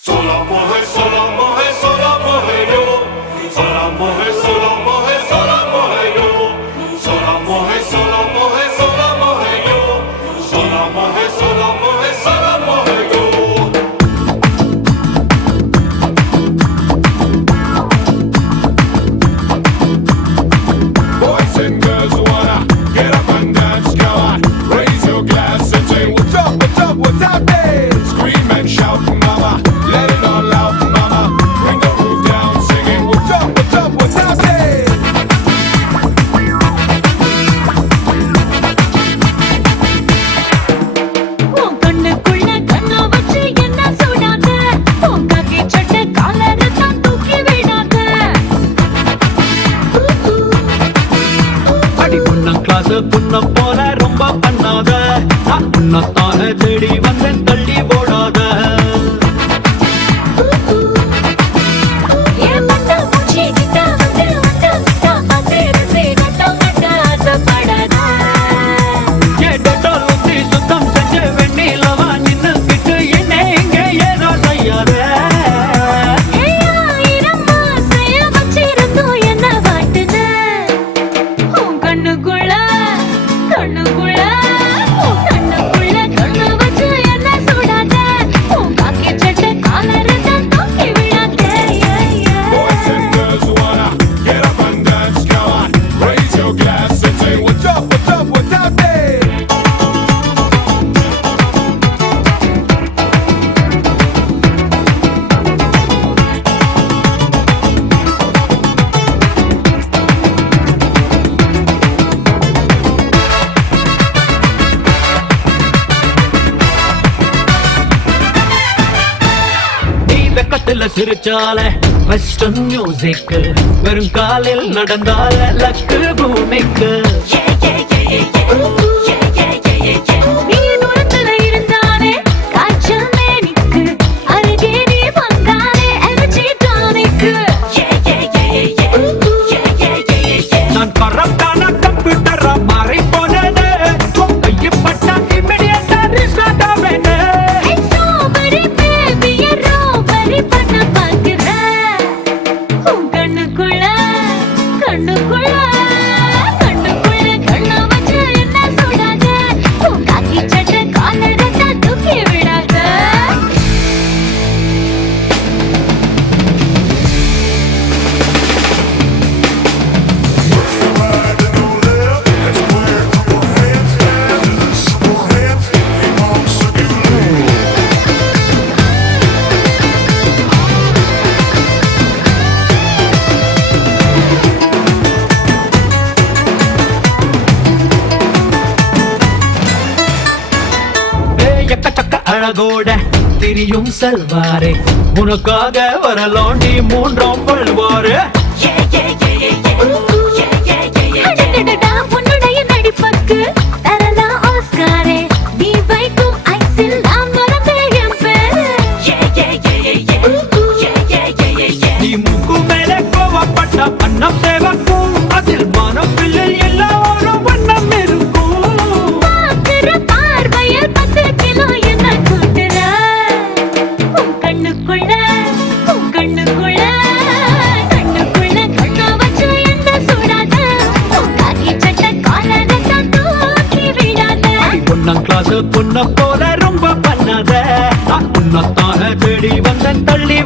Sola mohe, sola mohe, sola mohe yo. Sola mohe, sola mohe, sola mohe yo. Sola mohe, sola mohe, sola mohe yo. Sola mohe, sola mohe, sola mohe yo. Boys and girls wanna get up and dance, come on. Raise your glass and say what's up, what's up, what's up, there? Scream and shout, mama. Let it all out, mama. Bring the roof down, singing what's up, what's up, what's up, there? உன் கண்ணுக்குள்ள கண்ணா வச்சு என்ன சுடாத உன் காக்கி சட்டை காலரை தான் தூக்கி விடாத அடி உன்ன கிளாஸ் புண்ண போல ரொம்ப பண்ணாத நான் உன்னத்தான தேடி வந்தேன் தள்ளி போடாத ஏன் மண்டா மூச்சி கிட்ட வந்து விட்டா அதிரசி நட்ட ஆசைப்படாத ஏ டெட்டால் ஊத்தி சுத்தம் செஞ்ச வெண்ணிலவா நின்னுக்கிட்டு என்ன இங்க ஏதோ செய்யாத ஆயிரம் ஆசைய வச்சிருந்தோம் என்ன வாட்டுன உன் கண்ணுக்குள்ள கண்ணுக்குள்ள உன் கண்ணுக்குள்ள கண்ணு வச்சு என்ன சுடாத உன் காக்கி சட்டை காலரை தான் தூக்கி விடாத Boys and girls wanna get up and dance, come on. Raise your glass and say what's up, what's up, what's up, there? நீ வெக்கத்துல சிரிச்சால வெஸ்டர்ன் மியூசிக் வெறும் காலில் நடந்தால லக்கு பூமிக்கு நீ தூரத்துல இருந்தானே காய்ச்சல் மேனிக்கு அருகே நீ வந்தானே எனர்ஜி டானிக்கு நான் பறக்கான கம்ப்யூட்டரா மாறி போனது கையப்பட்ட இமிடியேட்டா ரீஸ்டார்ட் ஆவேனே ஸ்ட்ராபெரி பேபிய ரோபரி பண்ண பாக்குற உன் கண்ணுக்குள்ள கண்ணுக்குள்ள கண்ணுக்குள்ள கண்ணு வச்சு என்ன சுடாத உன் காக்கி சட்டை காலரை தான் தூக்கி விடாத எக்கச்சக்க அழகோட திரியும் செல்வாரே உனக்காக வரலோண்டி மூன்றாம் பல்வாரு அடடடடா உன்னுடைய நடிப்புக்கு தரலாம் ஆஸ்காரே நீ வைக்கும் ஐஸில் நான் மறந்தேன் என் பேரு நீ மூக்கு மேலே கோவப்பட்ட அன்னம் சேவக்கும் அதில் மனம் பிள்ளை எல்லாரும் வண்ணம் இருக்கும் பார்க்கிற பார்வையில் 10 கிலோ என்ன கூட்டுற உன் கண்ணுக்குள்ள கண்ணுக்குள்ள கண்ணு வச்சு என்ன சுடாத உன் காக்கி சட்டை காலரை தான் தூக்கி விடாத பொண்ணம் கிளாஸ் பொண்ண போல ரொம்ப பண்ணாத நான் உன்னத்தான தேடி வந்தேன் தள்ளி